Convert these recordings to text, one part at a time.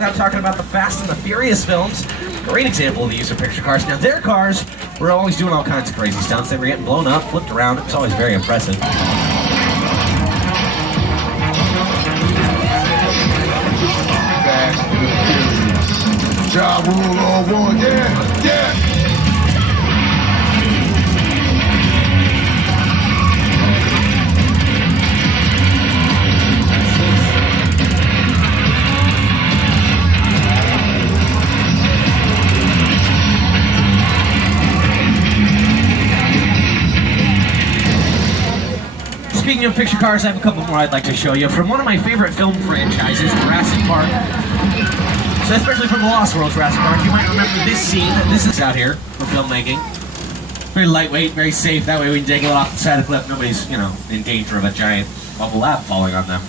I'm talking about the Fast and the Furious films. Great example of the use of picture cars. Now, their cars were always doing all kinds of crazy stunts. They were getting blown up, flipped around. It was always very impressive. Fast and Furious. Ja Rule all one. Yeah, yeah. Speaking of picture cars, I have a couple more I'd like to show you. From one of my favorite film franchises, Jurassic Park. So especially from the Lost World Jurassic Park, you might remember this scene. This is out here for filmmaking. Very lightweight, very safe. That way we can take it off the side of the cliff. Nobody's, you know, in danger of a giant bubble lab falling on them.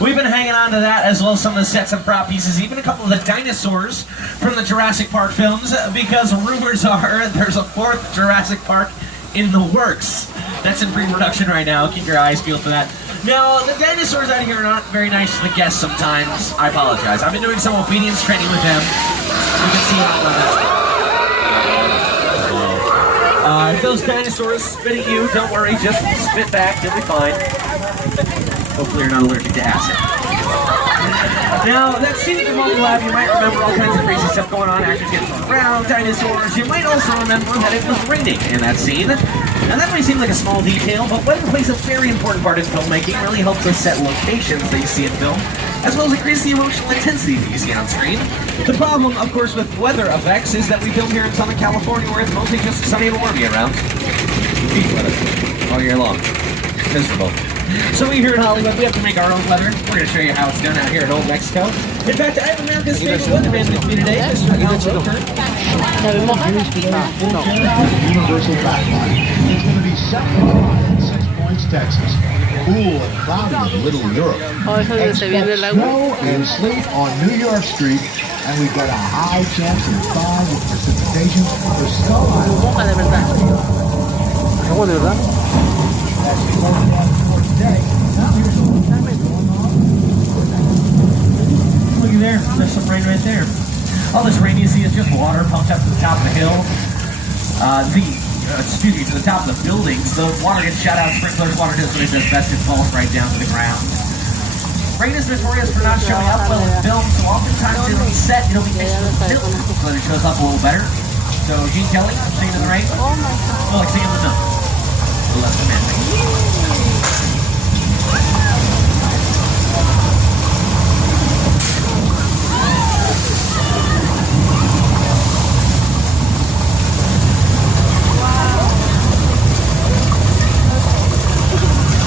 We've been hanging on to that, as well as some of the sets and prop pieces, even a couple of the dinosaurs from the Jurassic Park films, because rumors are there's a fourth Jurassic Park in the works. That's in pre-production right now. Keep your eyes peeled for that. Now, the dinosaurs out here are not very nice to the guests sometimes. I apologize. I've been doing some obedience training with them. You can see how that's if those dinosaurs spit at you, don't worry. Just spit back. You'll be fine. Hopefully you're not allergic to acid. Now, that scene in the mobile lab, you might remember all kinds of crazy stuff going on. Actors getting thrown around, dinosaurs. You might also remember that it was raining in that scene. Now, that might seem like a small detail, but weather plays a very important part in filmmaking. It really helps us set locations that you see in film, as well as increase the emotional intensity that you see on screen. The problem, of course, with weather effects is that we film here in Southern California, where it's mostly just sunny and warm year-round. Peak weather all year long. Miserable. So we here in Hollywood, we have to make our own weather. We're going to show you how it's done out here in Old Mexico. In fact, I have America's favorite weatherman with me today, Mr. Al Roker. Universal backlight. It's going to be 75 in 6 Points, Texas. Cool and cloudy in Little Europe. Expect snow and sleet on New York Street, and we've got a high chance of fog with precipitation for Skull Island. Looky there, there's some rain right there. All this rain you see is just water pumped up to the top of the hill. To the top of the buildings. The water gets shot out, sprinklers, water does what it does best, it falls right down to the ground. Rain is notorious for not showing up well in film, so oftentimes it'll be set, it'll be mixed with milk, so that it shows up a little better. So Gene Kelly, Singing in the Rain. Oh my God. Oh, like Singing in the Milk. Less romantic.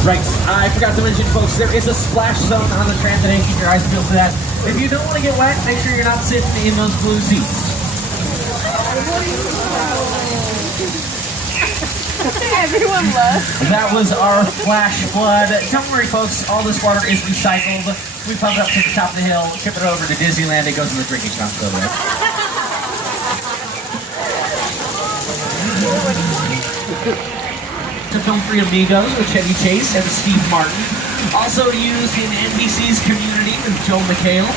Right, I forgot to mention, folks, there is a splash zone on the tram today. Keep your eyes peeled for that. If you don't want to get wet, make sure you're not sitting in those blue seats. Everyone loves. That was our flash flood. Don't worry, folks, all this water is recycled. We pump it up to the top of the hill, ship it over to Disneyland. It goes in the drinking fountain over there. To film Three Amigos with Chevy Chase and Steve Martin. Also used in NBC's Community with Joel McHale.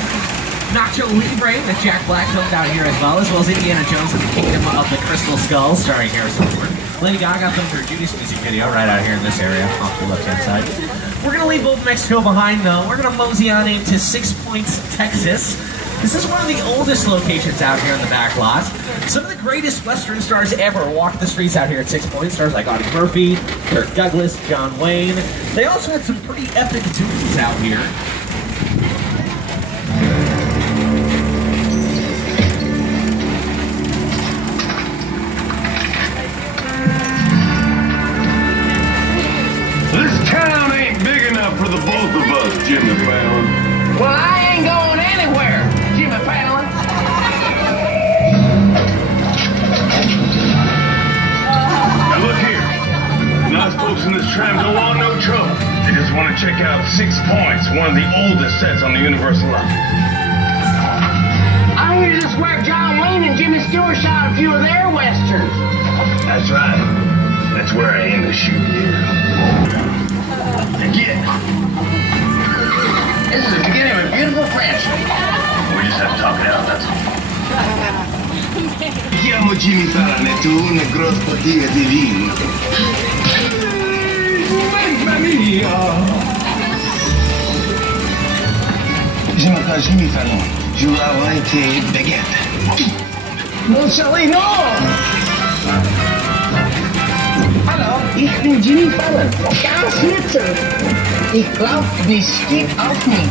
Nacho Libre that Jack Black filmed out here as well as Indiana Jones and the Kingdom of the Crystal Skull starring Harrison Ford. Lady Gaga filmed her Judy's music video right out here in this area off the left-hand side. We're going to leave Old Mexico behind though. We're going to mosey on into 6 Points, Texas. This is one of the oldest locations out here in the back lot. Some of the greatest Western stars ever walked the streets out here at 6 Points. Stars like Audie Murphy, Kirk Douglas, John Wayne. They also had some pretty epic duels out here. This town ain't big enough for the both of us, Jimmy Fallon. Well, I ain't going anywhere, Jimmy Fallon. Now look here. Nice folks in this tram don't want no trouble. They just want to check out 6 Points, one of the oldest sets on the Universal line. I hear this where John Wayne and Jimmy Stewart shot a few of their westerns. That's right. That's where I aim to shoot here. Again. This is the beginning of a beautiful friendship. We just have to talk chiamo Jimmy Fallon e tu una grossa bottiglia di vino. Mamma mia! Je m'appelle Jimmy Fallon. Je veux avoir été baguette. Non, Sally, no! Hallo, ich bin Jimmy Fallon. Ganz Schnitzer. Ich glaub, die steht auf mich.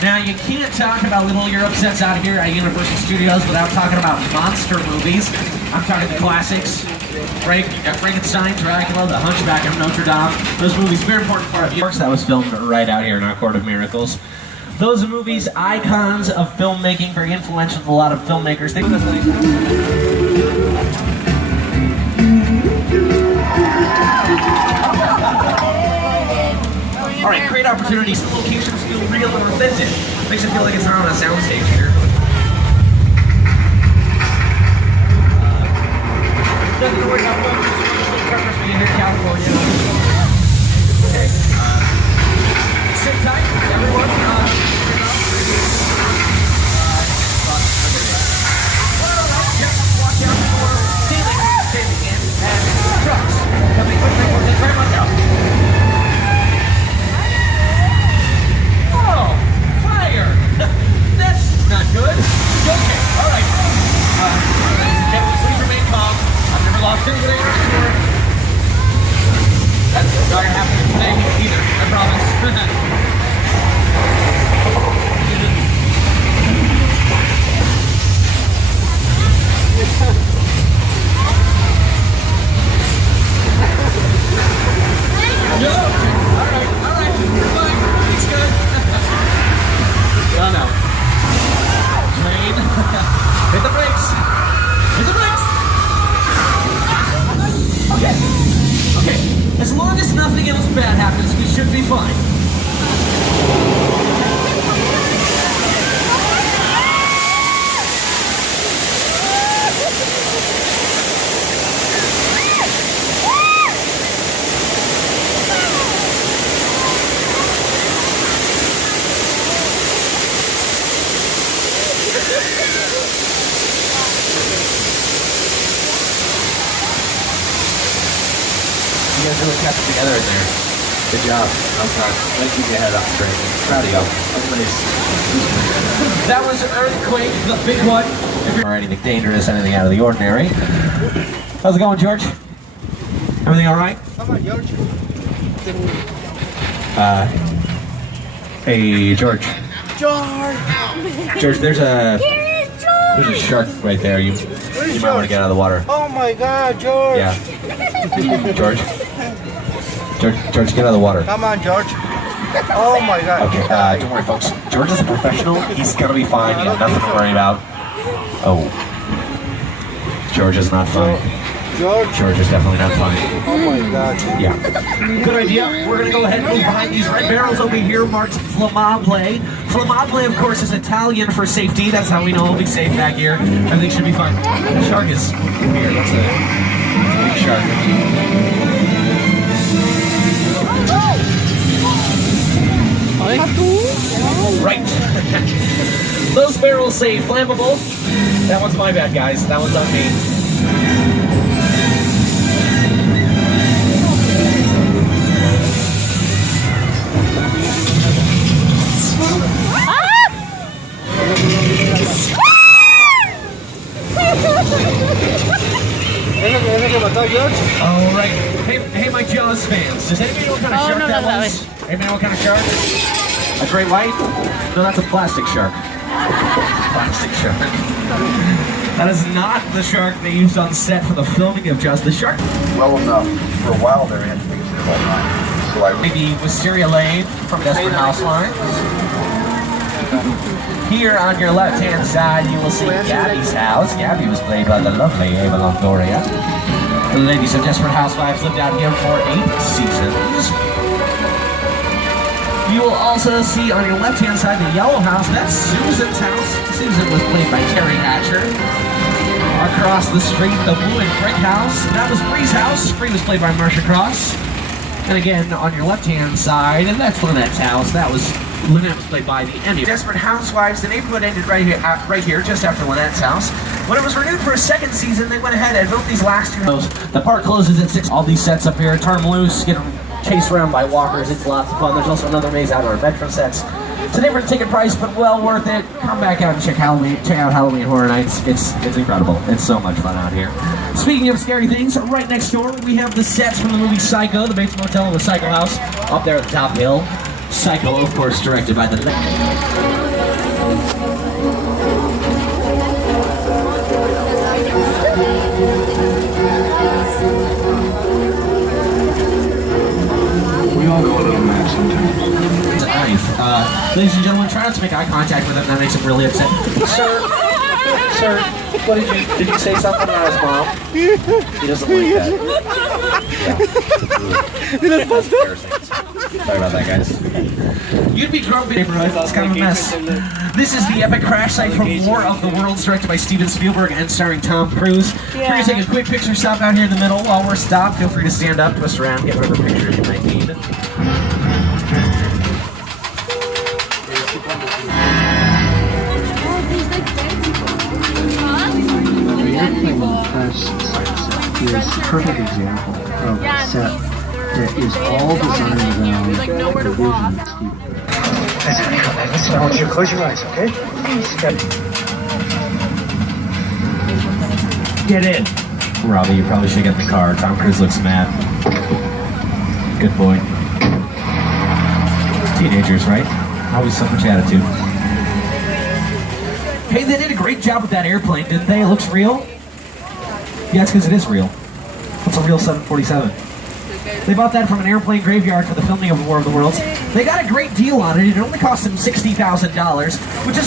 Now, you can't talk about Little Europe sets out here at Universal Studios without talking about monster movies. I'm talking the classics. Frankenstein, Dracula, The Hunchback of Notre Dame. Those movies, very important part of Europe. That was filmed right out here in our Court of Miracles. Those movies, icons of filmmaking, very influential to a lot of filmmakers. All right, great opportunities. The locations feel real and authentic. Makes it feel like it's not on a soundstage here. Nothing to worry about, folks. Preference for you here in California. Okay. Sit tight, everyone. Watch out for ceilings caving in and trucks coming quickly towards the tram window. Oh, fire! That's not good. Okay, all right. Please remain calm. I've never lost anybody before. That's not gonna happen today either, I promise. No! Alright, you're fine. It's good. Oh no. Train. Hit the brakes. Hit the brakes! Okay. As long as nothing else bad happens, we should be fine. You guys really kept it together in there. Good job. I'm proud. Let's keep your head up straight. Proud of you. That was Earthquake, the big one. If you're anything dangerous, anything out of the ordinary. How's it going, George? Everything all right? Come on, George. Hey, George. George, there's a shark right there. You might want to get out of the water. Oh my God, George. Yeah. George, get out of the water. Come on, George. Oh my God. Okay, don't worry, folks. George is a professional. He's gonna be fine. You have nothing to worry about. Oh. George is not fine. George is definitely not fine. Oh my God. Yeah. Good idea. We're gonna go ahead and move behind these red barrels over here marked Flammable. Flammable, of course, is Italian for safety. That's how we know we'll be safe back here. Everything should be fine. The shark is here. That's a big shark. Right. Those barrels say flammable. That one's my bad, guys. That one's on me. All right. Hey, my Jaws fans. Does anybody know what kind of shark that was? Anybody know what kind of shark? A great white? No, that's a plastic shark. Plastic shark. That is not the shark they used on set for the filming of Jaws. The shark. Well enough. For a while there, had things in all night. So I Maybe Wisteria Lane from Desperate Housewives. Here on your left-hand side, you will see Gabby's house. Gabby was played by the lovely Ava Longoria. The ladies of Desperate Housewives lived out here for 8 seasons. You will also see on your left-hand side the yellow house. That's Susan's house. Susan was played by Terry Hatcher. Across the street, the blue and brick house. That was Bree's house. Bree was played by Marsha Cross. And again, on your left-hand side, and that's Lynette's house. That was Lynette was played by the Emmy. Desperate Housewives. The neighborhood ended right here, just after Lynette's house. When it was renewed for a second season, they went ahead and built these last two. The park closes at 6. All these sets up here, turn them loose, get chased around by walkers. It's lots of fun. There's also another maze outdoor metro sets. It's a different ticket price, but well worth it. Come back out and check out Halloween Horror Nights. It's incredible. It's so much fun out here. Speaking of scary things, right next door we have the sets from the movie Psycho, the Bates Motel and the Psycho House, up there at the top hill. Psycho, of course, directed by the... We all go a little mad sometimes. Ladies and gentlemen, try not to make eye contact with him. That makes him really upset. Sir, what did you say something about his mom? He doesn't like that. Sorry about that, guys. You'd be grumpy, neighborhood. It's kind of a mess. This is the epic crash site from War of the Worlds, directed by Steven Spielberg and starring Tom Cruise. We're going to take a quick picture stop out here in the middle. While we're stopped, feel free to stand up, twist around, get whatever picture you might need. Is a perfect example of a set that is all designed around the vision of Steve. Listen, I want you to close your eyes, okay? Get in. Robbie, you probably should get in the car. Tom Cruise looks mad. Good boy. Teenagers, right? Always so much attitude. Hey, they did a great job with that airplane, didn't they? It looks real. Yeah, it's because it is real. It's a real 747. They bought that from an airplane graveyard for the filming of War of the Worlds. They got a great deal on it. It only cost them $60,000, which is good.